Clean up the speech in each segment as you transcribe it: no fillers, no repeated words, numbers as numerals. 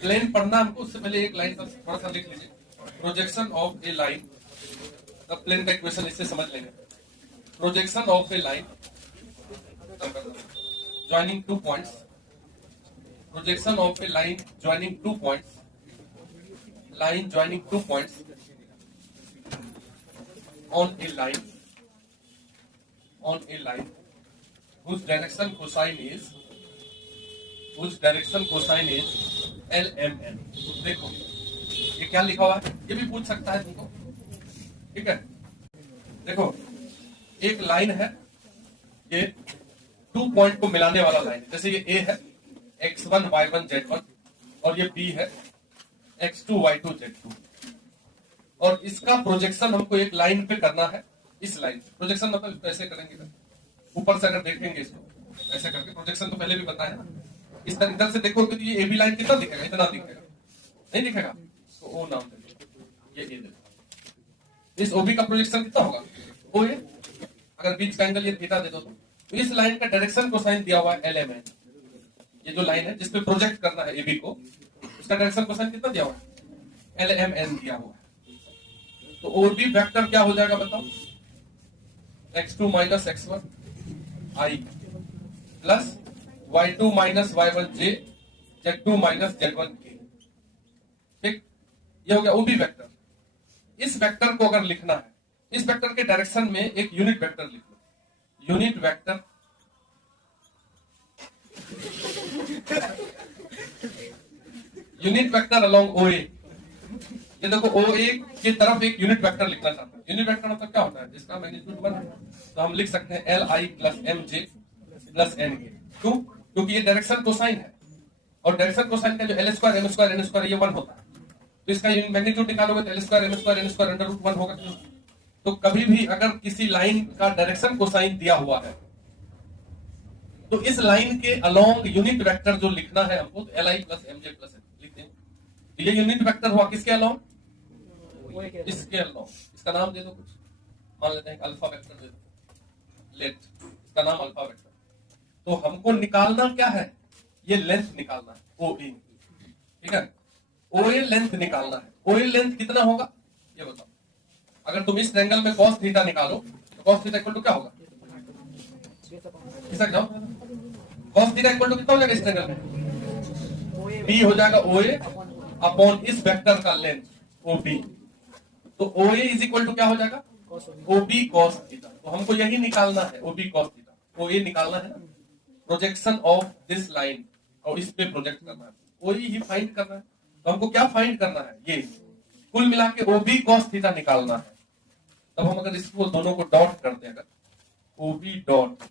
Plane पढ़ना हमको, उससे पहले एक लाइन थोड़ा सा लिख लीजिए। प्रोजेक्शन ऑफ ए लाइन, तब प्लेन का इक्वेशन इससे समझ लेंगे। Projection of A line joining 2 points, projection of A line joining 2 points, line joining 2 points on a line whose direction cosine is LMN। देखो ये क्या लिखा हुआ है, ये भी पूछ सकता है तुमको, ठीक है। देखो एक लाइन है, ये 2 पॉइंट को मिलाने वाला लाइन, जैसे ये A है x1 y1 z1 और ये B है x2 y2 z2, और इसका प्रोजेक्शन हमको एक लाइन पे करना है। इस लाइन पे प्रोजेक्शन मतलब कैसे करेंगे, ऊपर से अगर देखेंगे इसको ऐसे करके, प्रोजेक्शन तो पहले भी बताया ना, इस तरह इधर से देखोगे तो ये ए बी लाइन कितना दिखेगा, इतना दिखेगा, नहीं दिखेगा, तो ओ नाम दे दो, ये ए दे दो। इस ओबी का प्रोजेक्शन कितना होगा, ओ ए, अगर बीच का एंगल ये थीटा दे दो तो इस लाइन का डायरेक्शन कोसाइन दिया हुआ है LMN। ये जो लाइन है जिसपे प्रोजेक्ट करना है एबी को, उसका डायरेक्शन कोसाइन कितना दिया हुआ है, LMN दिया हुआ है। तो ओबी वेक्टर क्या हो जाएगा बताओ, x2 minus x1 i plus y2 minus y1 j, z2 minus z1 k, ठीक, ये हो गया ओबी वेक्टर। इस वेक्टर को अगर लिखना है, इस वेक्टर के डायरेक्शन में एक यूनिट वेक्टर लिख लो, unit vector unit vector along OA। ये देखो OA की तरफ एक यूनिट वेक्टर लिखना चाहते हैं। यूनिट वेक्टर मतलब क्या होता है, जिसका मैग्नीट्यूड 1 है, तो हम लिख सकते हैं LI plus MJ plus NK। क्यों, क्योंकि ये डायरेक्शन कोसाइन है, और डायरेक्शन कोसाइन का जो L square M square N square ये 1 होता है, तो इसका मैग्नीट्यूड निकालोगे तो L square M square N square under root 1 होगा। तो कभी भी अगर किसी लाइन का डायरेक्शन कोसाइन दिया हुआ है तो इस लाइन के अलोंग यूनिट वेक्टर जो लिखना है हमको, तो LI plus MJ plus N लिखते हैं। तो ये यूनिट वेक्टर हुआ किसके अलोंग, इसके अलोंग। इसका नाम दे दो कुछ, मान लेते हैं अल्फा वेक्टर दे दो, लेट, इसका नाम अल्फा वेक्टर। तो हमको निकालना क्या है, ये लेंथ निकालना है OA, ठीक है, OA लेंथ निकालना है। OA लेंथ कितना होगा ये बताओ। अगर तुम इस ट्रायंगल में cos थीटा निकालो तो cos थीटा इक्वल टू क्या होगा, खिसक जाओ, cos थीटा इक्वल टू कितना हो जाएगा इस ट्रायंगल में, B हो जाएगा OA अपॉन इस वेक्टर का लेंथ OB। तो OA इज इक्वल टू क्या हो जाएगा, OB cos थीटा। तो हमको यही निकालना है, OB cos थीटा, OA निकालना है ना, प्रोजेक्शन ऑफ दिस लाइन, और इस पे प्रोजेक्ट करना है, OA ही फाइंड करना है। तो हमको क्या फाइंड करना है, ये कुल मिला के OB cos थीटा निकालना है। तब हम अगर इसको दोनों को डॉट करते हैं, अगर OB डॉट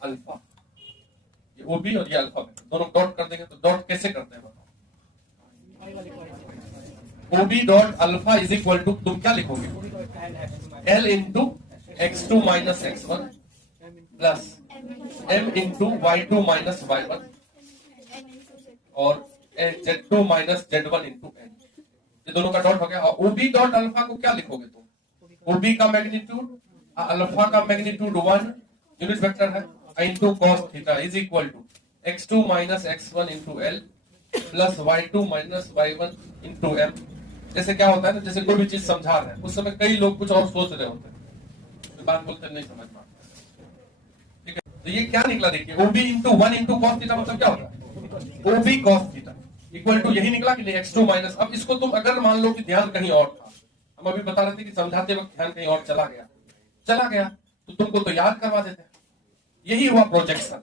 अल्फा, ये OB और ये अल्फा दोनों डॉट कर देंगे, तो डॉट कैसे करते हैं बताओ, OB dot alpha is equal to, तुम क्या लिखोगे, L into x2 minus x1 plus M into y2 minus y1 और z2 minus z1 into n। ये दोनों का डॉट हो गया। और OB डॉट अल्फा को क्या लिखोगे तुम, OB का मैग्नीट्यूड, अल्फा का मैग्नीट्यूड 1 यूनिट वेक्टर है, into cos theta is equal to x2 minus x1 into L plus y2 minus y1 into m। जैसे क्या होता है ना, जैसे कोई भी चीज समझा रहे हैं उस समय कई लोग कुछ और सोच रहे होते हैं, तो बात बोलते नहीं समझ में आता, ठीक है। तो ये क्या निकला देखिए, OB into 1 into cos theta मतलब क्या होता है, OB cos theta equal to यही निकला कि नहीं, x2 माइनस। अब इसको तुम अगर मान लो कि ध्यान कहीं और था, हम अभी बता रहे थे कि समझाते वक्त ध्यान कहीं और चला गया, तो तुमको तो याद करवा देते हैं। यही हुआ प्रोजेक्शन।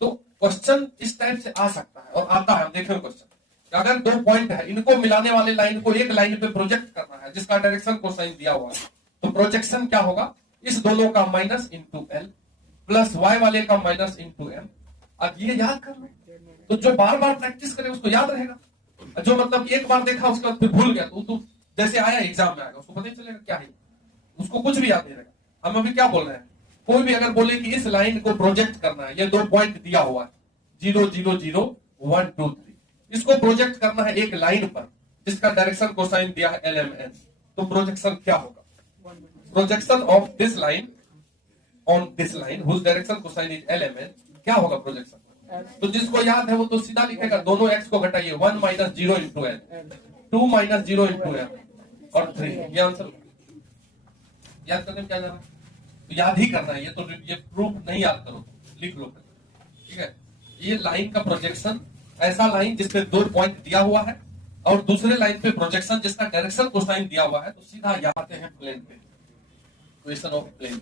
तो क्वेश्चन इस टाइप से आ सकता है, और आता है, हम देखें क्वेश्चन, अगर 2 पॉइंट है, इनको मिलाने वाले लाइन को एक लाइन पे प्रोजेक्ट करना है जिसका डायरेक्शन कोसाइन दिया हुआ है, तो प्रोजेक्शन क्या होगा, इस दोनों का minus into L plus y वाले का माइनस इंटू M। अब ये याद करना, तो जो बार बार प्रैक्टिस करे उसको याद रहेगा, जो मतलब एक बार देखा उसके बाद फिर भूल गया, तो जैसे आया एग्जाम में आएगा उसको पता ही चलेगा क्या है, उसको कुछ भी याद नहीं रहेगा। हम अभी क्या बोल रहे हैं, कोई भी अगर बोले कि इस लाइन को प्रोजेक्ट करना है, ये 2 पॉइंट दिया हुआ है 0 0 0 1 2 3, इसको प्रोजेक्ट करना है एक लाइन पर जिसका डायरेक्शन कोसाइन दिया है LMN, तो प्रोजेक्शन क्या होगा, projection of this line on this line whose direction cosine is LMN, क्या होगा प्रोजेक्शन तो जिसको याद है वो तो सीधा लिखेगा, दोनों x को घटाइए, 1 minus 0 into L, 2 minus 0 into L और 3, ये आंसर। याद करने में क्या जाना है, तो याद ही करना है, ये प्रूफ नहीं याद करो, लिख लो, ठीक है। ये लाइन का प्रोजेक्शन, ऐसा लाइन जिसपे 2 पॉइंट दिया हुआ है और दूसरे लाइन पे प्रोजेक्शन जिसका डायरेक्शन कोसाइन दिया हुआ है, तो सीधा आते हैं प्लेन पे, इक्वेशन ऑफ प्लेन।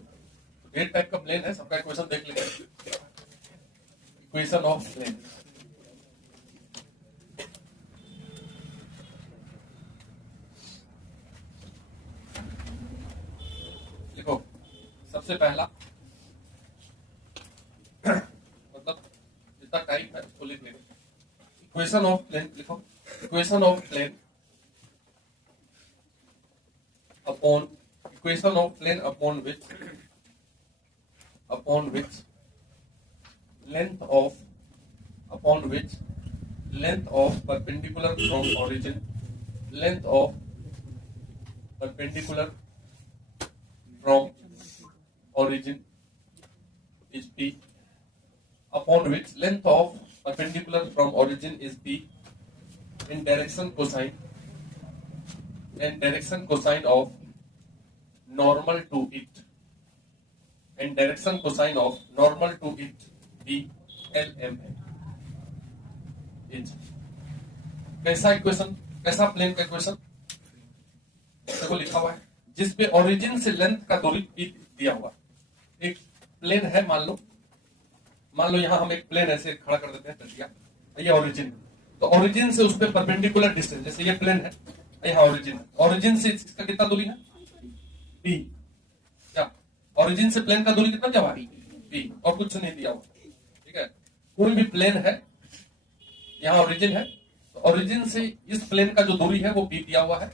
ढेर टाइप का प्लेन है, सबका इक्वेशन देख लेंगे। इक्वेशन ऑफ प्लेन, देखो सबसे पहला मतलब जितना टाइप है उसको लिख लेंगे। इक्वेशन ऑफ प्लेन लिखो, equation of plane upon, equation of plane upon which length of, upon which length of perpendicular from origin, length of perpendicular from origin is p, upon which length of perpendicular from origin is p in direction cosine, and direction cosine of normal to it, and direction cosine of normal to it be LMN is। कैसा equation, कैसा plane का equation, देखो लिखा हुआ है जिसपे origin से length का दूरी दिया हुआ, एक प्लेन है, मान लो यहां हम एक प्लेन ऐसे खड़ा कर देते हैं, तकिया, ये ओरिजिन, तो ओरिजिन से उस पे परपेंडिकुलर डिस्टेंस, जैसे ये प्लेन है, यहाँ ओरिजिन है, ओरिजिन से इसका कितना दूरी है, p, क्या ओरिजिन से प्लेन का दूरी कितना क्या हुआ, p, और कुछ नहीं दिया हुआ, ठीक है। कोई भी प्लेन है, यहाँ ओरिजिन है, तो ओरिजिन से इस प्लेन का जो दूरी है वो p दिया हुआ है,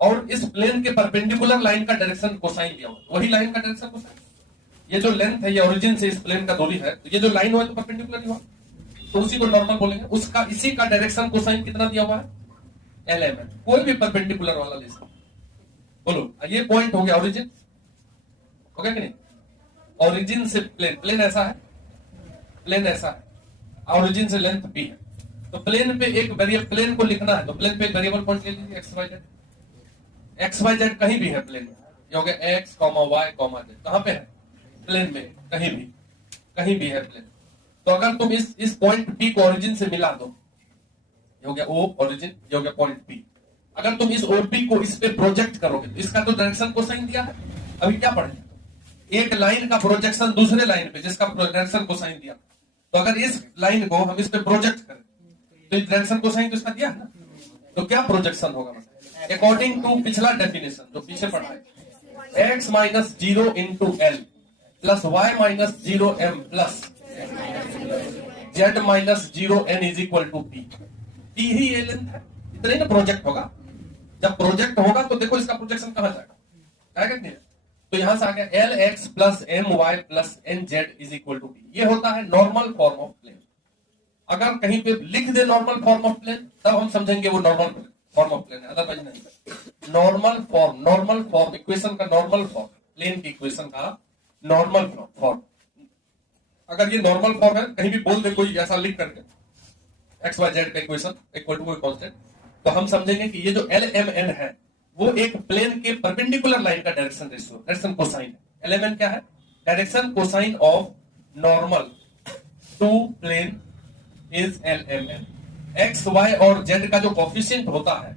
और इस प्लेन के परपेंडिकुलर लाइन का डायरेक्शन कोसाइन दिया हुआ है, वही लाइन का डायरेक्शन कोसाइन। ये जो लेंथ है, ये ओरिजिन से इस प्लेन का दूरी है, तो ये जो लाइन हुआ है तो परपेंडिकुलर ही हुआ, तो उसी को नॉर्मल बोलेंगे, उसका इसी का डायरेक्शन कोसाइन कितना दिया हुआ है, LMN। कोई भी परपेंडिकुलर वाला ले सकते, बोलो ये पॉइंट हो गया ओरिजिन, हो गया कि नहीं, ओरिजिन से प्लेन, प्लेन ऐसा है, प्लेन ऐसा है, ओरिजिन से लेंथ p है, तो प्लेन पे एक वेरिएबल, प्लेन को लिखना है तो प्लेन पे एक वेरिएबल पॉइंट ले लीजिए, एक्स वाई जेड कहीं भी है प्लेन में, ये हो गया x, y, z, कहां पे है प्लेन में, कहीं भी है प्लेन। तो अगर तुम इस पॉइंट p को ओरिजिन से मिला दो, ये हो गया O ओरिजिन, ये हो गया पॉइंट P। अगर तुम इस OP को इस पे प्रोजेक्ट करोगे तो इसका तो डायरेक्शन कोसाइन दिया है, अभी क्या पढ़े, एक लाइन का प्रोजेक्शन दूसरे लाइन पे जिसका डायरेक्शन कोसाइन दिया, तो अगर इस लाइन को हम इस पे प्रोजेक्ट करें तो इस डायरेक्शन कोसाइन तो इसका दिया है ना, तो क्या प्रोजेक्शन होगा, अकॉर्डिंग टू पिछला डेफिनेशन जो पीछे पढ़ा है, x minus 0 into L plus y minus 0 m plus z minus 0 n is equal to p। p ही ये लेंथ है, इतना ही ना प्रोजेक्ट होगा, जब प्रोजेक्ट होगा तो देखो इसका प्रोजेक्शन कहां जाएगा, आएगा नहीं, तो यहां से आ गया lx plus my plus nz is equal to p। ये होता है नॉर्मल फॉर्म ऑफ प्लेन। अगर कहीं पे लिख दे नॉर्मल फॉर्म ऑफ प्लेन तब हम समझेंगे वो नॉर्मल फॉर्म ऑफ प्लेन है, अदरवाइज नहीं। नॉर्मल फॉर्म इक्वेशन का नॉर्मल फॉर्म, प्लेन की इक्वेशन का नॉर्मल फॉर्म, अगर ये नॉर्मल फॉर्म है, कहीं भी बोल दे कोई ऐसा लिख करके एक्स वाई जेड का इक्वेशन इक्वल टू कोई कांस्टेंट, तो हम समझेंगे कि ये जो LMN है वो एक प्लेन के परपेंडिकुलर लाइन का डायरेक्शन रेशियो, डायरेक्शन कोसाइन है। LMN क्या है, direction cosine of normal to plane is LMN। X Y और जेड का जो कोफिशिएंट होता है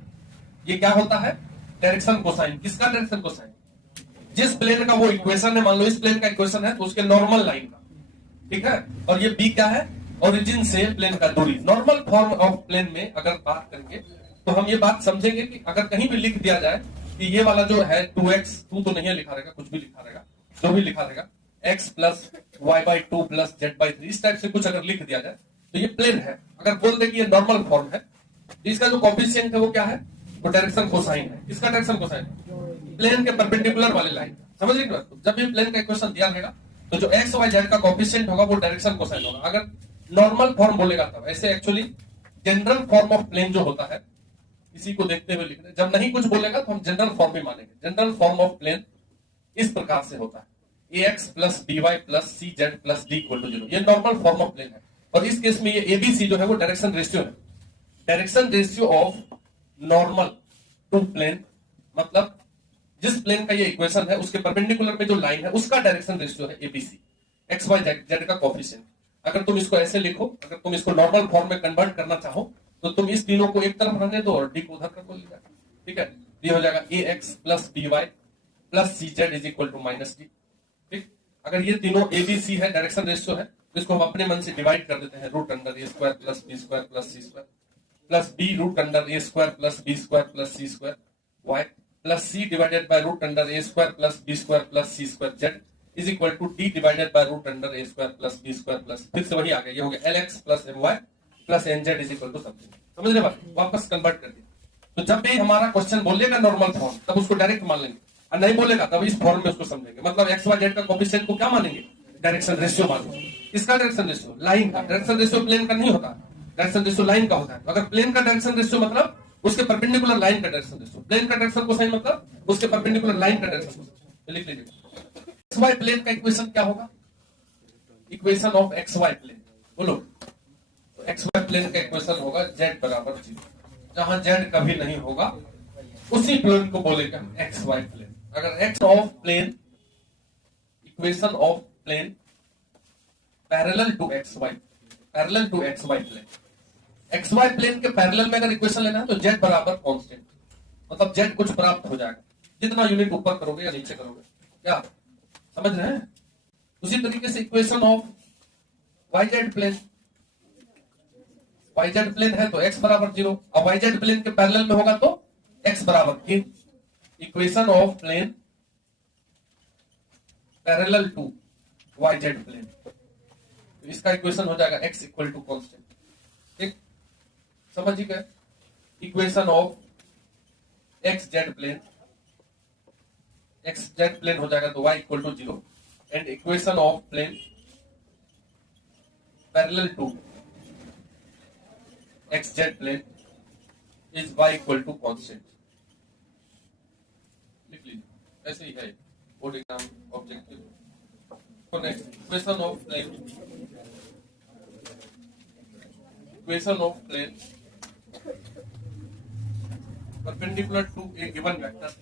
ये क्या होता है, डायरेक्शन कोसाइन। किसका डायरेक्शन कोसाइन, जिस प्लेन का वो इक्वेशन है, मान लो इस प्लेन का इक्वेशन है तो उसके नॉर्मल लाइन का, ठीक है। और ये b क्या है, ओरिजिन से प्लेन का दूरी। नॉर्मल फॉर्म ऑफ प्लेन में अगर बात करेंगे तो हम ये बात समझेंगे कि अगर कहीं भी लिख दिया जाए कि ये वाला जो है 2x, 2 तो नहीं लिखा रहेगा, कुछ भी लिखा रहेगा, जो भी लिखा रहेगा x plus Y by 2 plus Z by 3, इस टाइप से कुछ अगर लिख दिया जाए तो ये प्लेन है। अगर बोल दे कि ये नॉर्मल फॉर्म है, इसका जो कोफिशिएंट है वो क्या है, वो डायरेक्शन कोसाइन है। इसका डायरेक्शन कोसाइन प्लेन के परपेंडिकुलर वाले लाइन, समझ रहे हो। जब भी प्लेन का इक्वेशन दिया रहेगा तो जो एक्स वाई जेड का कोफिशिएंट होगा वो डायरेक्शन कोसाइन होगा। अगर नॉर्मल फॉर्म बोलेगा तब, ऐसे actually general form of plane जो होता है इसी को देखते हुए लिखना। जब नहीं कुछ बोलेगा तो हम जनरल फॉर्म भी मानेंगे। जनरल फॉर्म ऑफ प्लेन इस प्रकार से होता है, ax plus dy plus cz plus d equal to 0। ये नॉर्मल फॉर्म ऑफ प्लेन है। और इस केस में ये एबीसी जो है वो डायरेक्शन रेशियो है, direction ratio of normal to plane, मतलब जिस प्लेन का ये इक्वेशन है उसके परपेंडिकुलर में जो लाइन है उसका डायरेक्शन रेशियो है एबीसी, एक्स वाई जेड का कोफिशिएंट। अगर तुम इसको ऐसे लिखो, अगर तुम इसको नॉर्मल फॉर्म में कन्वर्ट करना चाहो तो तुम इस तीनों को एक तरफ रहने दो और डी को उधर कर लो, ठीक है। ये हो जाएगा a x plus b y plus c z is equal to minus d, ठीक। अगर ये तीनों ए बी सी है, डायरेक्शन रेशियो है, तो इसको हम अपने मन से डिवाइड कर देते हैं, root under A square plus B square plus C square plus B root under A square plus B square plus C square Y plus C divided by root under A square plus B square plus C square Z is equal to D divided by root under A square plus B square plus, फिर से वही आ गया, ये हो गया L X plus M Y plus N Z is equal to something. समझ रहे बात, वापस कन्वर्ट कर दिया। तो जब भी हमारा क्वेश्चन बोलेगा नॉर्मल फॉर्म तब उसको डायरेक्ट मान लेंगे, और नहीं बोलेगा तब इस फॉर्म में उसको समझेंगे। मतलब एक्स वाई जेड का कोफिशिएंट को क्या मानेंगे, डायरेक्शन रेशियो मानेंगे। इसका डायरेक्शन रेशियो लाइन का, डायरेक्शन रेशियो प्लेन का नहीं होता, डायरेक्शन रेशियो लाइन का होता है। तो अगर प्लेन का डायरेक्शन रेशियो मतलब उसके परपेंडिकुलर लाइन का डायरेक्शन रेशियो, प्लेन का डायरेक्शन कोसाइन मतलब उसके परपेंडिकुलर लाइन का डायरेक्शन कोसाइन। तो लिख लीजिए एक्स वाई प्लेन का इक्वेशन क्या होगा, equation of X Y plane, बोलो। तो एक्स वाई प्लेन का इक्वेशन होगा जेड बराबर 0, जहां जेड कभी नहीं होगा उसी प्लेन को बोलेगा एक्स वाई प्लेन। अगर X of plane, equation of plane parallel to X Y, parallel to X Y plane, X Y plane के पैरेलल में अगर इक्वेशन लेना है तो जेड बराबर कांस्टेंट, मतलब जेड कुछ प्राप्त हो जाएगा, जितना यूनिट ऊपर करोगे या नीचे करोगे, क्या समझ रहे हैं। उसी तरीके से equation of Y Z plane, Y Z plane है तो एक्स बराबर 0, और वाई जेड प्लेन के पैरेलल में होगा तो एक्स बराबर 3। Equation of plane parallel to Y Z plane, तो इसका इक्वेशन हो जाएगा एक्स इक्वल टू कांस्टेंट, ठीक, समझ गए। Equation of X Z plane, X Z plane हो जाएगा तो Y equal to 0, and equation of plane parallel to X Z plane is Y equal to constant. लिख लीजिए, ऐसे ही है board exam objective. Next equation of plane, equation of plane perpendicular to a given vector,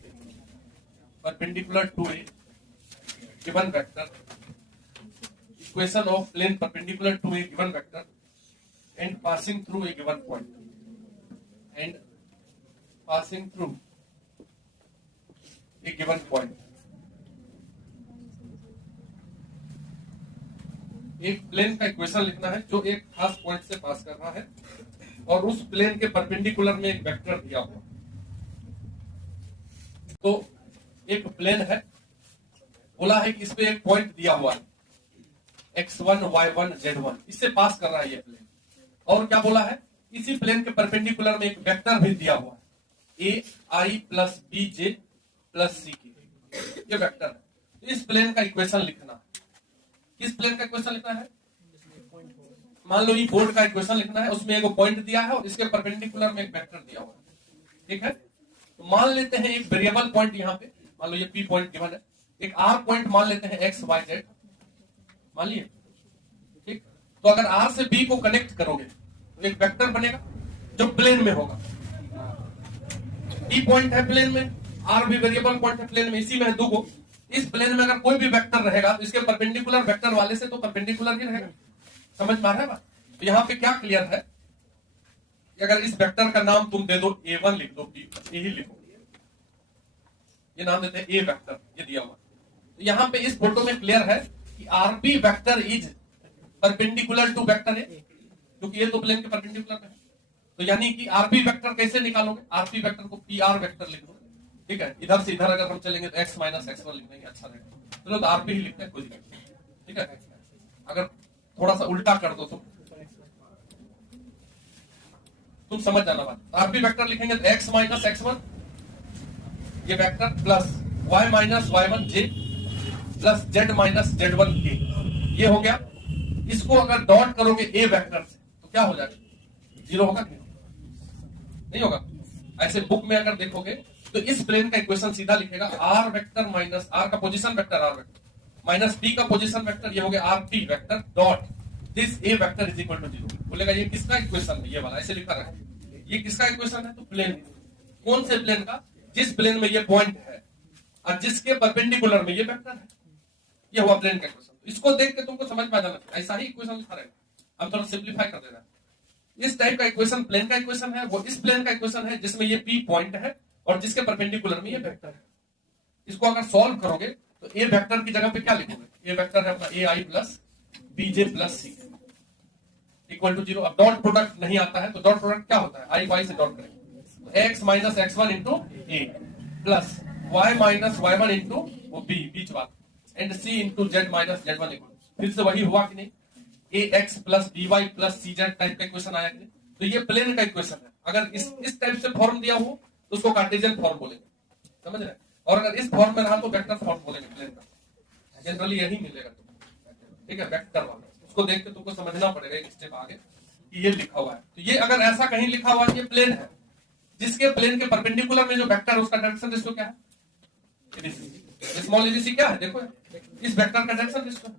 perpendicular to a given vector, equation of plane perpendicular to a given vector and passing through a given point, and passing through a given point। एक plane का equation लिखना है जो एक खास point से पास कर रहा है और उस प्लेन के परपेंडिकुलर में एक वेक्टर दिया हुआ। तो एक प्लेन है, बोला है कि इस पे एक पॉइंट दिया हुआ है x1 y1 z1, इससे पास कर रहा है ये प्लेन। और क्या बोला है, इसी प्लेन के परपेंडिकुलर में एक वेक्टर भी दिया हुआ है ए i plus b j plus सी की, ये वेक्टर है। तो इस प्लेन का इक्वेशन लिखना है, किस प्लेन का इक्वेशन लिखना है, मान लो ये बोर्ड का इक्वेशन लिखना है, उसमें एक पॉइंट दिया है और इसके परपेंडिकुलर में एक वेक्टर दिया हुआ है, ठीक है। तो मान लेते हैं एक वेरिएबल पॉइंट यहाँ पे, मान लो ये पी पॉइंट गिवन है, एक आर पॉइंट मान लेते हैं एक्स वाई जेड, मान लिए, ठीक। तो अगर आर से बी को कनेक्ट करोगे तो एक वेक्टर बनेगा जो प्लेन में होगा। बी पॉइंट है प्लेन में, आर भी वेरिएबल पॉइंट है प्लेन में, इसी में है दो को। इस प्लेन में अगर कोई भी वेक्टर रहेगा तो इसके परपेंडिकुलर वेक्टर वाले से तो परपेंडिकुलर ही रहेगा। समझ में आ रहा है बात। तो यहाँ पे क्या क्लियर है कि अगर इस वेक्टर का नाम तुम दे दो A1 लिख दो, ए ही लिखो, ये नाम देते हैं ए वेक्टर, ये दिया हुआ। तो यहाँ पे इस फोटो में क्लियर है कि RB vector is perpendicular to vector A, क्योंकि ये तो प्लेन के परपेंडिकुलर में है। तो यानी कि आरबी वेक्टर कैसे निकालोगे, आरबी वेक्टर को पी आर वेक्टर लिख दो, ठीक है। इधर से इधर अगर हम चलेंगे तो x माइनस x1 लिख देंगे, अच्छा रहेगा। चलो तो आरबी ही लिखते हैं, कोई दिक्कत नहीं, ठीक है। अगर थोड़ा सा उल्टा कर दो तो तुम समझ जाना बात। आरबी वेक्टर लिखेंगे तो x माइनस x1 ये vector plus y minus y1 j plus z minus z1 k, ये हो गया। इसको अगर डॉट करोगे ए वेक्टर से तो क्या हो जाएगा, 0 होगा कि नहीं होगा। ऐसे बुक में अगर देखोगे तो इस प्लेन का इक्वेशन सीधा लिखेगा आर वेक्टर माइनस आर का position vector R vector minus P का पोजीशन वेक्टर, ये हो गया R P vector dot this A vector is equal to 0। बोलेगा ये किसका इक्वेशन है, ये वाला ऐसे लिखा रहे, ये किसका इक्वेशन है, तो प्लेन, कौन से प्लेन का, जिस प्लेन में ये पॉइंट है और जिसके परपेंडिकुलर में ये वेक्टर है, ये हुआ प्लेन का इक्वेशन। इसको देख के तुमको समझ में आ जाना, ऐसा ही इक्वेशन लिखा रहेगा, हम थोड़ा सिंप्लीफाई कर देना। इस टाइप का इक्वेशन प्लेन का इक्वेशन है, वो इस प्लेन का इक्वेशन है जिसमें ये पी पॉइंट है और जिसके परपेंडिकुलर में ये वेक्टर है। इसको अगर सॉल्व करोगे तो ए वेक्टर की जगह पे क्या लिखोगे, ए वेक्टर है अपना a i plus b j plus c equal to 0। अब डॉट प्रोडक्ट नहीं आता है तो डॉट प्रोडक्ट क्या होता है, आई वाई से डॉट करेंगे, तो x minus x one into a plus y minus y one into वो बी बीच बात and c into z minus z one equal, फिर से वही हुआ कि नहीं, a x plus b y plus c z type का इक्वेशन आया कि नहीं। तो ये प्लेन का इक्वेशन है। अगर इस टाइप से फॉर्म दिया हो तो उसको कार्टेशियन फॉर्म बोलेंगे, समझ रहे हैं, और अगर इस फॉर्म में रहा तो वेक्टर फॉर्म बोलेंगे प्लेन का। जनरली यही मिलेगा तुमको, ठीक है, वेक्टर वाला। उसको देख के तुमको समझना पड़ेगा एक स्टेप आगे कि ये लिखा हुआ है। तो ये अगर ऐसा कहीं लिखा हुआ है ये प्लेन है, जिसके प्लेन के परपेंडिकुलर में जो वेक्टर है उसका डायरेक्शन रेशियो क्या है, स्मॉल एबीसी क्या है, देखो इस वेक्टर का डायरेक्शन रेशियो,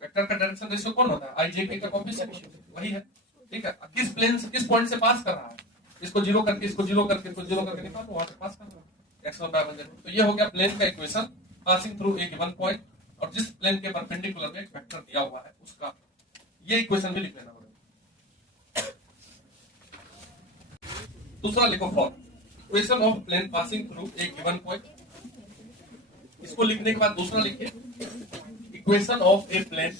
वेक्टर का डायरेक्शन रेशियो कौन होता है, आई जे के का कोएफिशिएंट वही है, ठीक है। किस प्लेन से किस पॉइंट से पास कर रहा है, इसको जीरो करके इसको जीरो करके इसको जीरो करके निकालो, वहां से पास कर रहा है x1 y1 z। तो ये हो गया प्लेन का equation passing through a given point, और जिस प्लेन के परपेंडिकुलर में एक वेक्टर दिया हुआ है उसका ये इक्वेशन भी लिख लेना पड़ेगा। दूसरा लिखो form, equation of plane passing through a given point. इसको लिखने के बाद दूसरा लिखिए, equation of a plane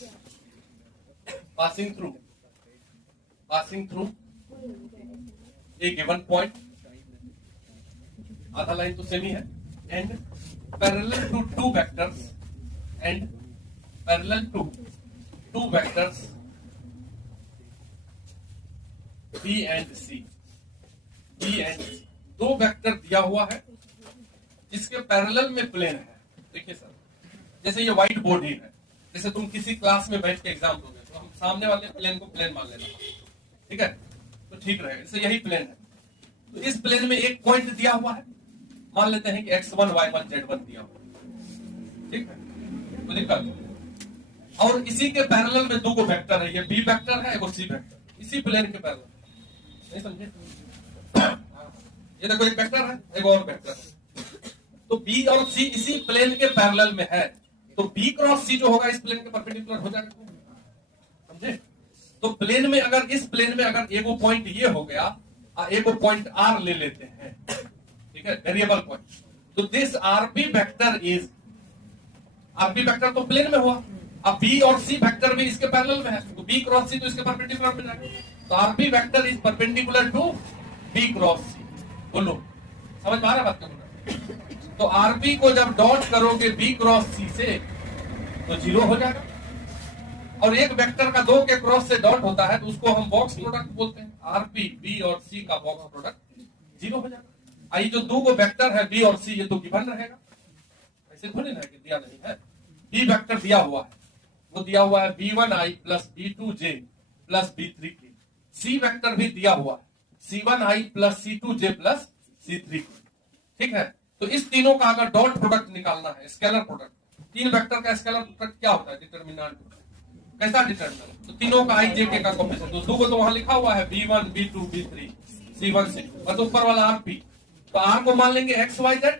passing through a given point, आधा लाइन तो सेम ही है, and parallel to two vectors and parallel to two vectors b and c. दो वेक्टर दिया हुआ है जिसके पैरेलल में प्लेन है। देखिए सर, जैसे ये व्हाइट बोर्ड ही है, जैसे तुम किसी क्लास में बैठ के एग्जाम दोगे तो हम सामने वाले प्लेन को प्लेन मान लेना, ठीक है, तो ठीक रहेगा। जैसे यही प्लेन है, तो इस प्लेन में एक पॉइंट दिया हुआ है, मान लेते हैं कि x1 y1 z1 दिया हुआ, ठीक है, तो दिक्कत। और इसी के पैरेलल में दो को वेक्टर है, ये b वेक्टर है, एक सी वेक्टर, इसी प्लेन के पैरेलल, नहीं समझे, ये देखो एक वेक्टर है, एक और वेक्टर है, तो b और c इसी प्लेन के पैरेलल में है, तो b क्रॉस c जो होगा इस प्लेन के परपेंडिकुलर हो जाएगा, समझे। तो प्लेन में अगर इस प्लेन में अगर एगो पॉइंट ये हो गया, एगो पॉइंट r ले लेते हैं, ठीक है, वेरिएबल पॉइंट, तो this RP vector is, RP vector तो प्लेन में हुआ, अब बी और सी वेक्टर भी इसके पैरेलल में है, तो बी क्रॉस सी तो इसके परपेंडिकुलर में जाएगा, तो RP vector is perpendicular to b cross c. बोलो समझ में आ रहा है बात का? तो आरपी को जब डॉट करोगे बी क्रॉस सी से तो 0 हो जाएगा, और एक वेक्टर का दो के क्रॉस से डॉट होता है तो उसको हम बॉक्स प्रोडक्ट बोलते हैं, आरपी बी और सी का बॉक्स प्रोडक्ट 0 हो जाएगा। आई जो दो को वेक्टर है बी और सी, ये तो गिवन रहेगा, ऐसे थोड़ी ना कि दिया नहीं है, बी वेक्टर दिया हुआ है, वो दिया हुआ है b1i plus b2j plus b3k, C vector भी दिया हुआ है c1i plus c2j plus c3k, ठीक है। तो इस तीनों का अगर डॉट प्रोडक्ट निकालना है, स्केलर प्रोडक्ट, तीन वेक्टर का स्केलर प्रोडक्ट क्या होता है, डिटरमिनेंट, कैसा डिटरमिनेंट, तो तीनों का आई जे के का कोएफिशिएंट, तो दो को तो वहां लिखा हुआ है b1 b2 b3 c1 c, बस ऊपर वाला rp, तो r को मान लेंगे x y z,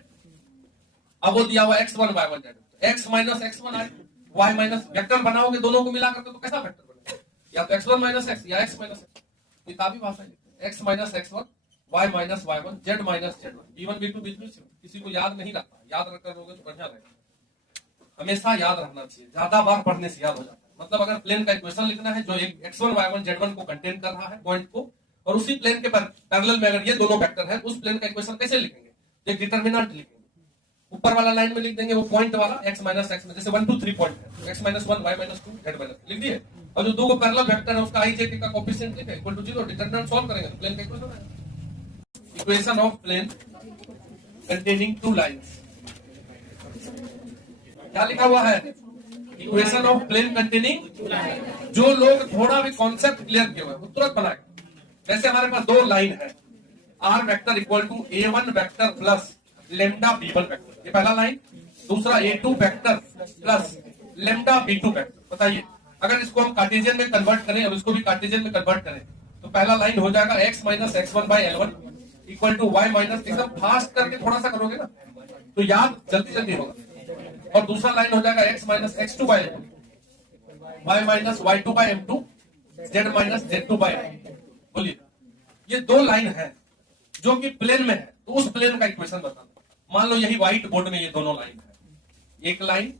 अब वो दिया हुआ x1 y1 z, x minus x1 i, y minus, vector बनाओगे दोनों को मिला करके तो कैसा वेक्टर बनेगा, या तो x1 माइनस x या x माइनस x, किताबी भाषा है, x minus x1 y minus y1 z minus z1, b1 b2 b3 c। किसी को याद नहीं रखता, याद रख करोगे तो बढ़िया रहेगा, हमेशा याद रखना चाहिए, ज्यादा बार पढ़ने से याद हो जाता है। मतलब अगर प्लेन का इक्वेशन लिखना है जो एक x1 y1 z1 को कंटेन कर रहा है पॉइंट को, और उसी प्लेन के पैरेलल में अगर ये दोनों वेक्टर है, उस प्लेन का इक्वेशन कैसे लिखेंगे, एक डिटरमिनेंट लिखेंगे, ऊपर वाला लाइन में लिख देंगे वो पॉइंट वाला x माइनस x में, जैसे 1 2 3 पॉइंट है, x minus 1 y minus 2 z minus लिख दिए, और जो दो को पैरेलल वेक्टर है उसका आई जे के का कोएफिशिएंट लिखे इक्वल टू 0, डिटरमिनेंट सॉल्व करेंगे तो प्लेन का इक्वेशन आएगा। Equation of plane containing two lines, क्या लिखा हुआ है, इक्वेशन ऑफ प्लेन कंटेनिंग, जो लोग थोड़ा भी कॉन्सेप्ट क्लियर किया हुआ है वो तुरंत बनाएगा। जैसे हमारे पास दो लाइन है, R vector equal to a1 vector plus lambda b1 vector, ये पहला लाइन, दूसरा a2 vector plus lambda b2 vector. बताइए अगर इसको हम कार्टेशियन में कन्वर्ट करें और इसको भी कार्टेशियन में कन्वर्ट करें तो पहला लाइन हो जाएगा x minus x1 by L1 equal to y minus, एकदम फास्ट करके थोड़ा सा करोगे ना तो याद जल्दी जल्दी होगा। और दूसरा लाइन हो जाएगा x minus x2 by L2 y minus y2 by M2 z minus z2 by M2। बोलिए, ये दो लाइन है जो कि प्लेन में है, तो उस प्लेन का इक्वेशन बताना। मान लो यही व्हाइट बोर्ड में ये दोनों लाइन है, एक लाइन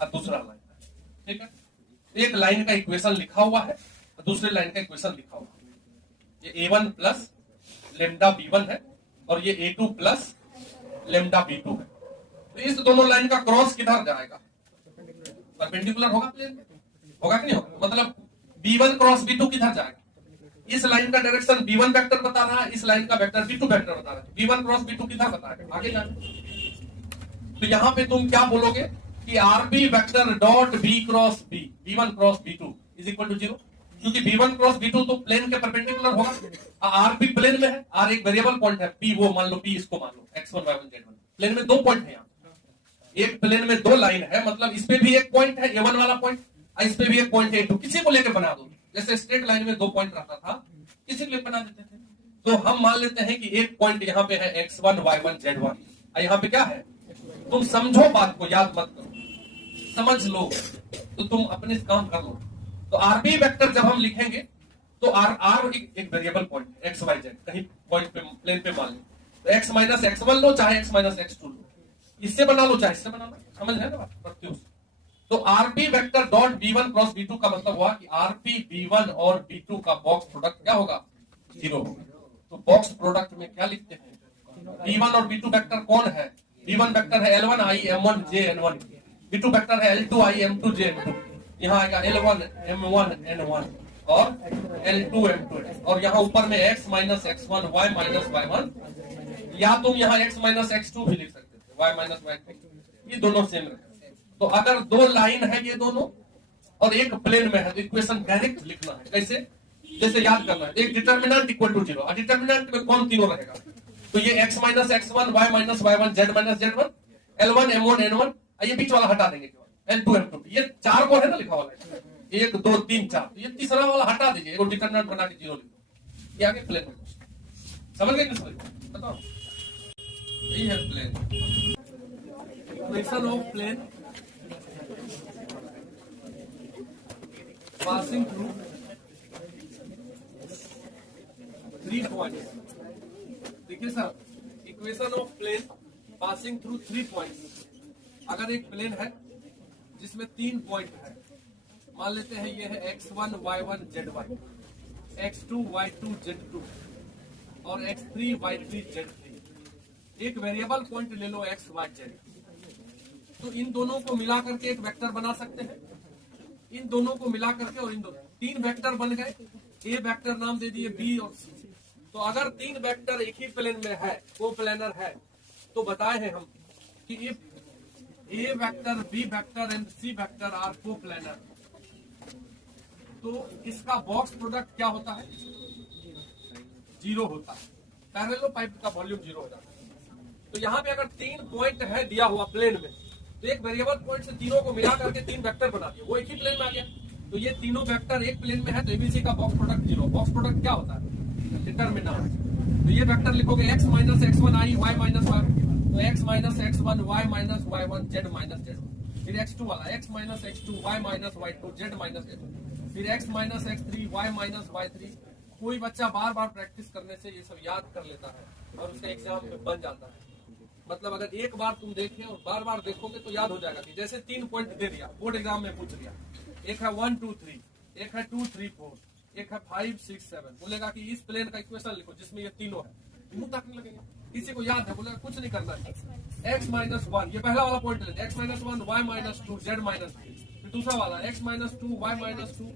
और दूसरा लाइन है, ठीक है। एक लाइन का इक्वेशन लिखा हुआ है और दूसरे लाइन का इक्वेशन लिखा हुआ है। ये a1 प्लस लेमडा b1 है और ये a2 प्लस लेमडा b2 है। तो इस दोनों लाइन का क्रॉस किधर जाएगा? परपेंडिकुलर होगा प्लेन में, होगा कि नहीं होगा? मतलब b1 क्रॉस b2 किधर जाएगा? इस लाइन का डायरेक्शन b1 वेक्टर बता रहा है, इस लाइन का वेक्टर b2 वेक्टर बता रहा है। b1 क्रॉस b2 किधर बताएगा? आगे जाए तो यहाँ पे तुम क्या बोलोगे कि RB vector dot B cross B, b1 cross b2 is equal to 0, क्योंकि b1 क्रॉस b2 तो प्लेन के परपेंडिकुलर होगा। आरबी प्लेन में है, आर एक वेरिएबल पॉइंट है, p वो मान लो, p इसको मान लो x1 y1 z1। प्लेन में दो पॉइंट है, यहाँ एक प्लेन में दो लाइन है, मतलब इस पे भी एक पॉइंट है a1 वाला पॉइंट, इस पे भी एक पॉइंट है a2। किसी को लेकर बना दो, जैसे स्ट्रेट लाइन में दो पॉइंट रहता था, किसी को लेकर बना देते थे। तो हम मान लेते हैं कि एक पॉइंट यहाँ पे है x1 y1 z1 और यहाँ पे क्या है? तुम समझो बात को, याद मत करो, समझ लो तो तुम अपने काम कर लो। तो आरबी वेक्टर जब हम लिखेंगे तो आर एक वेरिएबल पॉइंट है, एक्स वाई जेड कहीं पॉइंट पे प्लेन पे मान लो, तो x माइनस x1 लो चाहे x माइनस x2 लो, इससे बना लो चाहे इससे बना लो, समझ रहे हैं ना बात? प्रत्युष। तो RP vector dot b1 cross b2 का मतलब हुआ कि आरपी b1 और b2 का बॉक्स प्रोडक्ट क्या होगा? 0 होगा। तो बॉक्स प्रोडक्ट में क्या लिखते हैं? b1 और b2 वेक्टर कौन है? b1 वेक्टर है L1 I M1 J N1, b2 vector है L2 I M2 J M2। यहाँ आएगा L1 M1 N1 और L2 M2, और यहाँ ऊपर में x minus x1 y minus y1, या तुम यहाँ x माइनस x2 भी लिख सकते थे, y माइनस y2, ये दोनों सेम रहे। तो अगर दो लाइन है ये दोनों और एक प्लेन में है तो इक्वेशन डायरेक्ट लिखना है। कैसे? जैसे याद करना है, एक डिटर्मिनेंट इक्वल टू 0, और डिटर्मिनेंट में कौन तीनों रहेगा? तो ये x minus x1 y minus y1 z minus z1 L1 M1 N1, ये बीच वाला हटा देंगे, L2 M2, ये चार को है ना लिखा वाला, 1 2 3 4, ये तीसरा वाला हटा दीजिए, एक डिटर्मिनेंट बना के 0 लिखो, ये आगे प्लेन में। समझ गए? किस बताओ, यही है plane, equation of plane passing through 3 points। देखिए sir, equation of plane passing through 3 points. अगर एक प्लेन है जिसमें 3 पॉइंट है, मान लेते हैं ये है x1 y1 z1, x2 y2 z2 और x3 y3 z3। एक वेरिएबल पॉइंट ले लो x y z, तो इन दोनों को मिला करके एक वेक्टर बना सकते हैं। इन दोनों को मिला करके और इन दोनों 3 वेक्टर बन गए, ए वेक्टर नाम दे दिए बी और सी। तो अगर 3 वेक्टर एक ही प्लेन में है, को प्लेनर है, तो बताए हैं हम कि if A vector B vector and C vector are coplanar, तो इसका बॉक्स प्रोडक्ट क्या होता है? 0 होता है। पैरेलल पाइप का वॉल्यूम 0 हो जाता है। तो यहाँ पे अगर 3 पॉइंट है दिया हुआ प्लेन में, तो एक वेरिएबल पॉइंट से तीनों को मिला करके 3 वेक्टर बना दिया, वो एक ही प्लेन में आ गया। तो ये तीनों वेक्टर एक प्लेन में है, तो एबीसी का बॉक्स प्रोडक्ट 0। बॉक्स प्रोडक्ट क्या होता है? डिटर्मिनेंट। तो ये वेक्टर लिखोगे x minus x1 I y minus y, तो x minus x1 y minus y1 z minus z। फिर x2 वाला x minus x2 y minus y2 z minus z। फिर x minus x3 y minus y3। कोई बच्चा बार बार practice करने से ये सब याद कर लेता है और उसका एग्जाम में बन जाता है। मतलब अगर एक बार तुम देखे और बार बार देखोगे तो याद हो जाएगा कि जैसे 3 पॉइंट दे दिया, बोर्ड एग्जाम में पूछ लिया, एक है 1 2 3, एक है 2 3 4, एक है 5 6 7, बोलेगा कि इस प्लेन का इक्वेशन लिखो जिसमें ये तीनों है, मुंह ताकने लगेगा। किसी को याद है, बोलेगा कुछ नहीं करना है, x माइनस 1, ये पहला वाला पॉइंट लेते, x minus 1 y minus 2 z minus 3। फिर दूसरा वाला x minus 2 y minus 2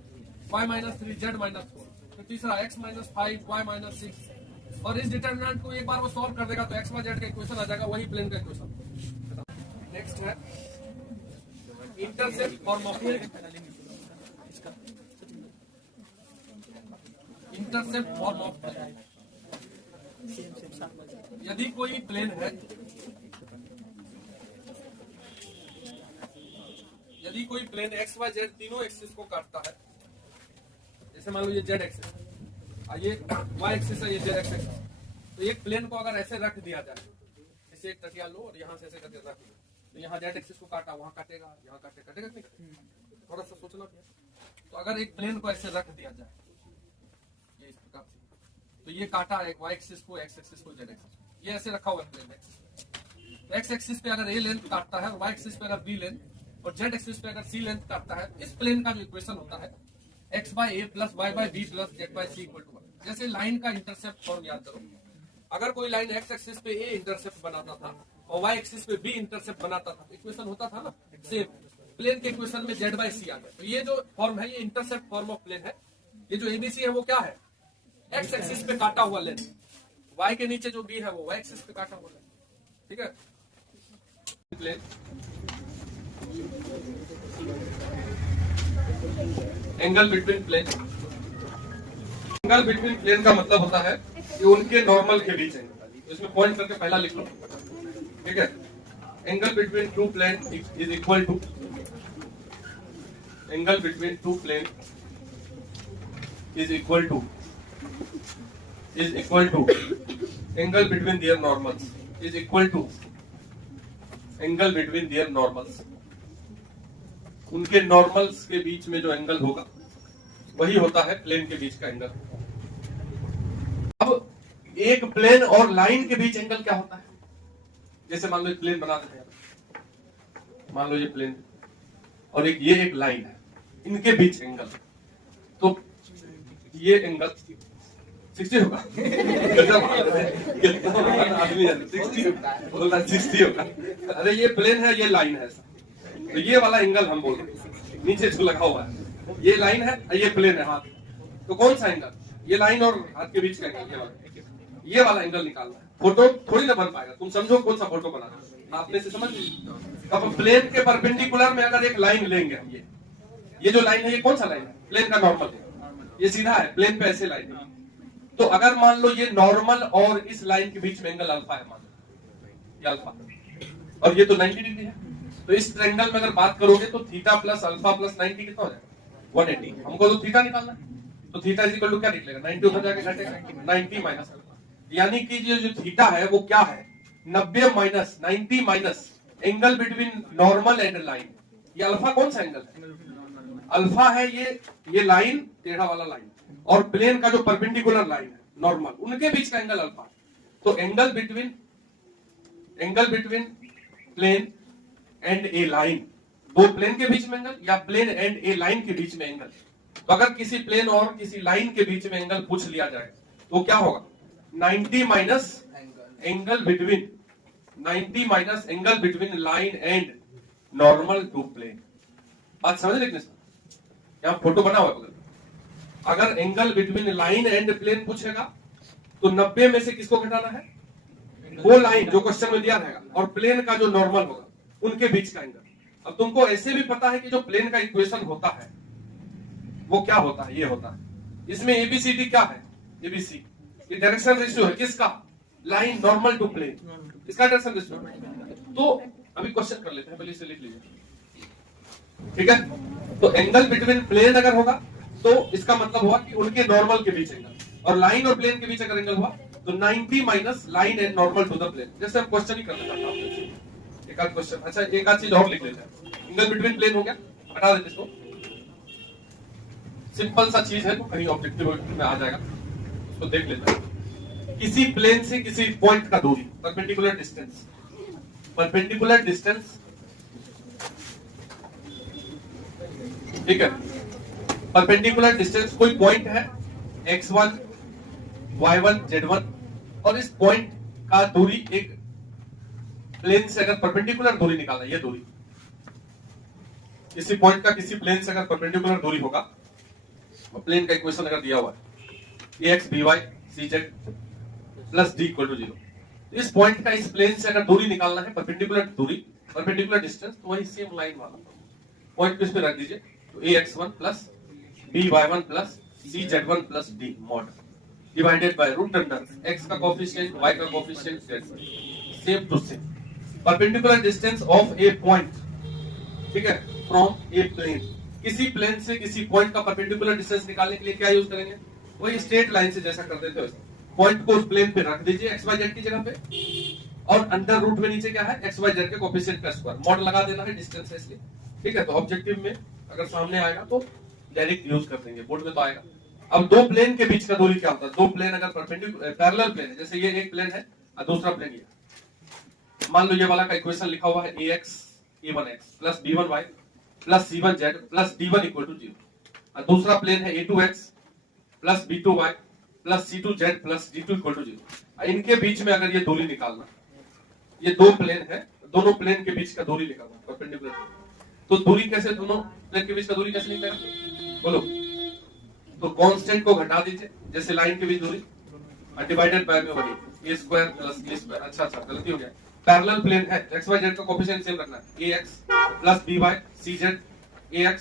y minus 3 z minus 4। फिर तीसरा x माइनस 5 y माइनस 6। और इस डिटर्मिनेंट को एक बार वो सॉल्व कर देगा तो x y z का इक्वेशन आ जाएगा, वही प्लेन का इक्वेशन। नेक्स्ट है intercept form of plane. Intercept form of plane, यदि कोई प्लेन है, यदि कोई प्लेन एक्स वाई जेड तीनों एक्सिस को काटता है, जैसे मान लो ये जेड एक्सिस है, ये वाई एक्सिस है, ये जेड एक्सिस है, तो एक प्लेन को अगर ऐसे रख दिया जाए, जैसे एक तकिया लो और यहाँ से ऐसे करके रख दो, तो यहाँ जेड एक्सिस को काटा, वहाँ काटेगा, यहाँ काटेगा नहीं, थोड़ा सा सोचना चाहिए। तो अगर एक प्लेन को ऐसे रख दिया जाए, ये इस प्रकार से, तो ये काटा एक वाई एक्सिस को, एक्स एक्सिस को, जेड एक्सिस को, ये ऐसे रखा हुआ है प्लेन एक्सिस। तो एक्स एक्सिस पे अगर ए लेंथ काटता है, वाई एक्सिस पे अगर बी लेंथ और जेड एक्सिस पे अगर सी लेंथ काटता है, इस प्लेन का जो इक्वेशन होता है X by A plus Y by B plus Z by C equal to 1। जैसे लाइन का इंटरसेप्ट फॉर्म याद करो, अगर कोई लाइन एक्स एक्सिस पे ए इंटरसेप्ट बनाता था और वाई एक्सिस पे बी इंटरसेप्ट बनाता था, इक्वेशन होता था ना सेम, प्लेन के इक्वेशन में जेड बाय सी आ गया। तो ये जो फॉर्म है ये इंटरसेप्ट फॉर्म ऑफ प्लेन है। ये जो एबीसी है वो क्या है, एक्स एक्सिस पे काटा हुआ लेंथ, वाई के नीचे जो बी है वो वाई एक्सिस पे काटा हुआ लेंथ, ठीक है। Plane angle between plane, angle between plane का मतलब होता है कि उनके नॉर्मल के बीच एंगल, इसमें पॉइंट करके पहला लिख लो, ठीक है। Angle between two plane is equal to, angle between two plane is equal to angle between their normals is equal to angle between their normals. उनके नॉर्मल्स के बीच में जो एंगल होगा वही होता है प्लेन के बीच का एंगल। अब एक प्लेन और लाइन के बीच एंगल क्या होता है, जैसे मान लो एक प्लेन बना देते हैं, मान लो ये प्लेन और ये एक लाइन है, इनके बीच एंगल, तो ये एंगल 60 होगा। आदमी 60 होगा। अरे ये प्लेन है, ये लाइन है, तो ये वाला एंगल हम बोल रहे हैं, नीचे जो लगा हुआ है ये लाइन है, ये प्लेन है हाथ, तो कौन सा एंगल, ये लाइन और हाथ के बीच का एंगल, ये वाला एंगल निकालना है। फोटो थोड़ी ना बन पाएगा, तुम समझो कौन सा फोटो बनाना, आपने से समझ लीजिए। अब प्लेन के परपेंडिकुलर में अगर एक लाइन लेंगे हम, ये जो लाइन है ये कौन सा लाइन है, प्लेन का नॉर्मल है, ये सीधा है, प्लेन पे ऐसे लाइन है। तो अगर मान लो ये नॉर्मल और इस लाइन के बीच में एंगल अल्फा है, मान लो ये अल्फा, और ये तो 90 डिग्री है, तो इस ट्रायंगल में अगर बात करोगे तो थीटा प्लस अल्फा प्लस 90 कितना हो जाएगा, 180। हमको तो थीटा निकालना है, तो थीटा इज इक्वल टू क्या निकलेगा, 90 उधर जाके घटेगा, 90 माइनस अल्फा, यानी कि ये जो थीटा है वो क्या है, 90 minus 90 minus angle between normal and line. ये अल्फा कौन सा एंगल है, अल्फा है ये लाइन, टेढ़ा वाला लाइन, और प्लेन का जो परपेंडिकुलर लाइन है नॉर्मल, उनके बीच का एंगल अल्फा। तो angle between plane and a line, दो प्लेन के बीच में एंगल या प्लेन एंड ए लाइन के बीच में एंगल। तो अगर किसी प्लेन और किसी लाइन के बीच में एंगल पूछ लिया जाए तो क्या होगा, 90 minus angle between line and normal to plane. बात समझ लेकिन यहाँ फोटो बना हुआ है, अगर angle between line and plane पूछेगा तो 90 में से किसको घटाना है, वो लाइन जो क्वेश्चन में दिया रहेगा और प्लेन का जो नॉर्मल होगा उनके बीच का एंगल। अब तुमको ऐसे भी पता है कि जो प्लेन का इक्वेशन होता है वो क्या होता है, ये होता है, इसमें एबीसीडी क्या है, एबीसी ये डायरेक्शन रेशियो है किसका, लाइन नॉर्मल टू प्लेन, इसका डायरेक्शन रेशियो। तो अभी क्वेश्चन कर लेते हैं, पहले इसे लिख लीजिए, ठीक है। तो एंगल बिटवीन प्लेन अगर होगा तो इसका मतलब हुआ कि उनके नॉर्मल के बीच एंगल, और लाइन और प्लेन के बीच अगर एंगल हुआ तो 90 minus line and normal to the plane. जैसे हम क्वेश्चन ही करना चाहता हूं, एक आध क्वेश्चन, अच्छा एक आध चीज और लिख लेते हैं, एंगल बिटवीन प्लेन हो गया, हटा देते इसको, सिंपल सा चीज है तो कहीं ऑब्जेक्टिव में आ जाएगा, उसको देख लेते हैं। किसी प्लेन से किसी पॉइंट का दूरी, परपेंडिकुलर डिस्टेंस, ठीक है, परपेंडिकुलर डिस्टेंस, कोई पॉइंट है x1 y1 z1, और इस पॉइंट का दूरी एक प्लेन से अगर परपेंडिकुलर दूरी निकालना, ये दूरी किसी पॉइंट का किसी प्लेन से अगर परपेंडिकुलर दूरी होगा, प्लेन का इक्वेशन अगर दिया हुआ है ax by cz plus d equal to 0, इस पॉइंट का इस प्लेन से अगर दूरी निकालना है, परपेंडिकुलर दूरी, परपेंडिकुलर डिस्टेंस, तो वही सेम लाइन वाला पॉइंट पे रख दीजिए, तो ax1 plus by1 plus cz1 plus d mod divided by root under x का कोएफिशिएंट y का coefficient z, same to same. Perpendicular distance of a point ठीक है, फ्रॉम ए प्लेन, किसी प्लेन से किसी पॉइंट का परपेंडिकुलर डिस्टेंस निकालने के लिए क्या यूज करेंगे, वही स्ट्रेट लाइन से जैसा करते थे वैसा। पॉइंट को उस प्लेन पे रख दीजिए एक्स वाई जेड की जगह पे, और अंडर रूट में नीचे क्या है, एक्स वाई जेड के कोएफिशिएंट का स्क्वायर, मॉड लगा देना है, डिस्टेंस है इसलिए। ठीक है, तो ऑब्जेक्टिव में अगर सामने आएगा तो डायरेक्ट यूज कर देंगे, बोर्ड में तो आएगा। अब दो प्लेन के बीच का दूरी क्या होता है, दो प्लेन अगर परपेंडिकुलर पैरेलल प्लेन है, जैसे ये एक प्लेन है और दूसरा प्लेन ये, मान लो ये वाला का इक्वेशन लिखा हुआ है ax a1x plus b1y plus c1z plus d1 equal to 0, और दूसरा प्लेन है a2x plus b2y plus c2z plus d2 equal to 0। इनके बीच में अगर ये दूरी निकालना, ये दो प्लेन है, दोनों प्लेन के बीच का दूरी निकालना परपेंडिकुलर, तो दूरी कैसे, दोनों प्लेन के बीच का दूरी कैसे निकालेगा बोलो, तो कांस्टेंट को घटा दीजिए, जैसे लाइन के बीच दूरी डिवाइडेड बाय में वही a square plus b square. अच्छा गलती हो गया, पैरेलल प्लेन है, x y z का कोएफिशिएंट सेम रखना है, ax plus by cz ax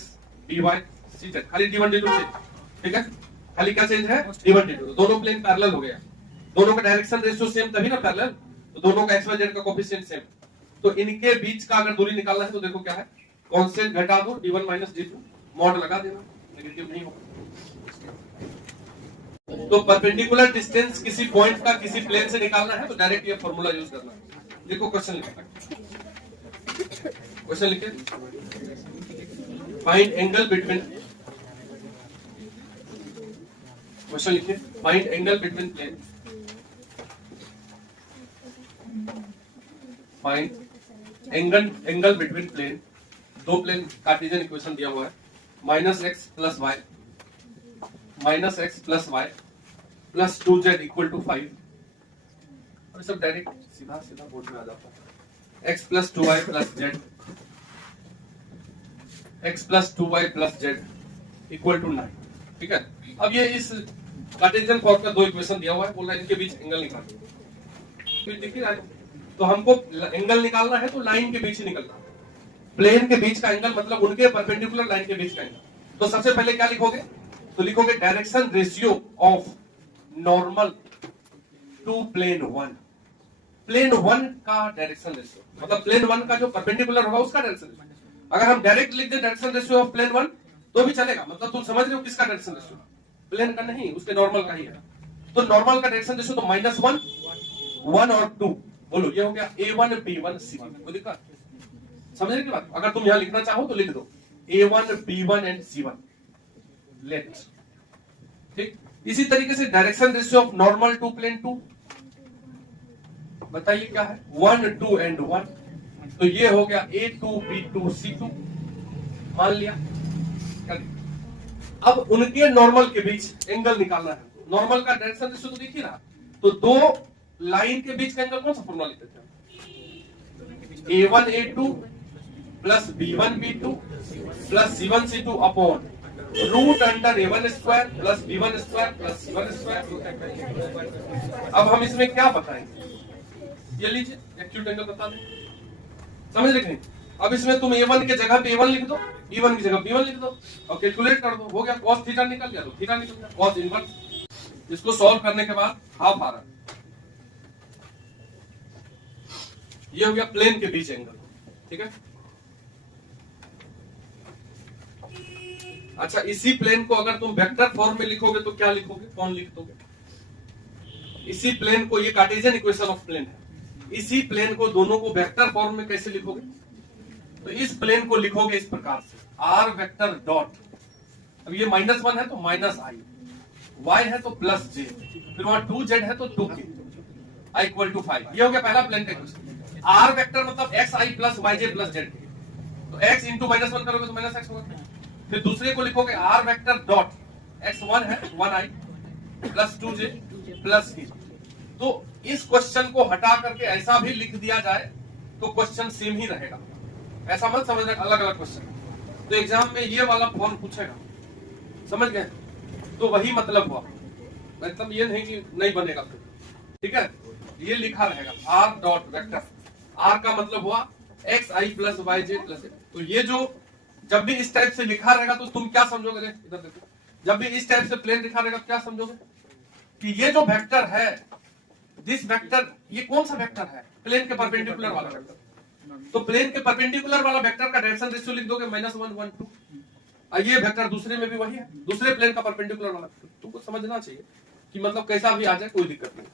by cz, खाली d1 d2 से, ठीक है, खाली क्या चेंज है, d1 d2, दोनों प्लेन पैरेलल हो गया, दोनों का डायरेक्शन रेशियो सेम तभी ना पैरेलल, तो दोनों का x y z का कोएफिशिएंट सेम, तो इनके बीच का अगर दूरी निकालना है तो देखो क्या है, कांस्टेंट घटा दो d1 माइनस d2, मॉड लगा देना, नेगेटिव नहीं होगा। तो परपेंडिकुलर डिस्टेंस किसी पॉइंट का किसी प्लेन से निकालना है तो डायरेक्ट ये फॉर्मूला यूज करना है। देखो क्वेश्चन लिखे, फाइंड एंगल बिटवीन, क्वेश्चन लिखे, find angle between plane, find angle between plane, दो प्लेन कार्टेशियन इक्वेशन दिया हुआ है, minus x plus y plus 2z equal to 5, और सब डायरेक्ट सीधा बोर्ड में आ जाता है, x plus 2y plus z, x plus 2y plus z equal to 9। ठीक है, अब ये इस कार्टेशियन फॉर्म का दो इक्वेशन दिया हुआ है, बोल रहा है इनके बीच एंगल निकालना, दिख रहा है, तो हमको एंगल निकालना है तो लाइन के बीच ही निकलना, प्लेन के बीच का एंगल मतलब उनके परपेंडिकुलर लाइन के बीच का एंगल। तो सबसे पहले क्या लिखोगे, तो लिखोगे direction ratio of normal to plane 1, plane 1 का डायरेक्शन रेशियो, मतलब प्लेन 1 का जो परपेंडिकुलर होगा उसका डायरेक्शन रेशियो। अगर हम डायरेक्ट लिख दे डायरेक्शन रेशियो ऑफ प्लेन 1 तो भी चलेगा, मतलब तुम समझ रहे हो किसका डायरेक्शन रेशियो, प्लेन का नहीं, उसके नॉर्मल का ही है, तो नॉर्मल का डायरेक्शन रेशियो तो -1 1 और 2, बोलो ये हो गया a1 b1 c1, कोई दिक्कत, समझ रहे की बात। अगर तुम यहां लिखना चाहो तो लिख दो a1 b1 and c1 late, ठीक। इसी तरीके से direction ratio of normal to plane 2, बताइए क्या है, 1 2 एंड 1, तो ये हो गया a2 b2 c2, मान लिया। अब उनके नॉर्मल के बीच एंगल निकालना है, नॉर्मल का डायरेक्शन रेशियो तो दिख ही रहा, तो दो लाइन के बीच का एंगल कौन सा फॉर्मूला लिखते थे, a1 a2 plus b1 b2 plus c1 c2 upon root under a1 square plus b1 square plus c1 square. अब हम इसमें क्या बताएंगे, ये लीजिए एक्यूट एंगल बता दें, समझ रहे कि नहीं। अब इसमें तुम a1 के जगह पे a1 लिख दो, b1 की जगह b1 लिख दो और कैलकुलेट कर दो, हो गया cos थीटा निकल गया, तो थीटा निकल गया, cos इनवर्स, इसको सॉल्व करने के बाद हाफ आ रहा, ये हो गया प्लेन के बीच एंगल, ठीक है। अच्छा, इसी प्लेन को अगर तुम वेक्टर फॉर्म में लिखोगे तो क्या लिखोगे, कौन लिख दोगे, इसी प्लेन को, ये कार्टेशियन इक्वेशन ऑफ प्लेन है, इसी प्लेन को दोनों को वेक्टर फॉर्म में कैसे लिखोगे, तो इस प्लेन को लिखोगे इस प्रकार से, r वेक्टर डॉट, अब ये -1 है तो -i, y है तो +j, फिर वहां 2z है तो 2k, i इक्वल टू 5, ये हो गया पहला प्लेन का इक्वेशन। r वेक्टर मतलब xi plus yj plus z, तो x इंटू -1 करोगे तो -x होगा। फिर दूसरे को लिखोगे r वेक्टर डॉट, x1 है 1i plus 2j plus k, तो इस क्वेश्चन को हटा करके ऐसा भी लिख दिया जाए तो क्वेश्चन सेम ही रहेगा, ऐसा मत समझना अलग अलग क्वेश्चन, तो एग्जाम में ये वाला फॉर्म पूछेगा, समझ गए, तो वही मतलब हुआ, मतलब ये नहीं कि नहीं बनेगा, ठीक है, ये लिखा रहेगा r डॉट वेक्टर, r का मतलब हुआ xi प्लस yj प्लस, तो ये जो जब भी इस टाइप से लिखा रहेगा तो तुम क्या समझोगे, इधर देखो, जब भी इस टाइप से प्लेन लिखा रहेगा तो क्या समझोगे कि ये जो वेक्टर है, दिस वेक्टर, ये कौन सा वेक्टर है, प्लेन के परपेंडिकुलर वाला वेक्टर, तो प्लेन के परपेंडिकुलर वाला वेक्टर का डायरेक्शन रेशियो लिख दोगे -1 1 2। ये वेक्टर दूसरे में भी वही है, दूसरे प्लेन का परपेंडिकुलर वाला। तुमको समझना चाहिए कि मतलब कैसा भी आ जाए कोई दिक्कत नहीं।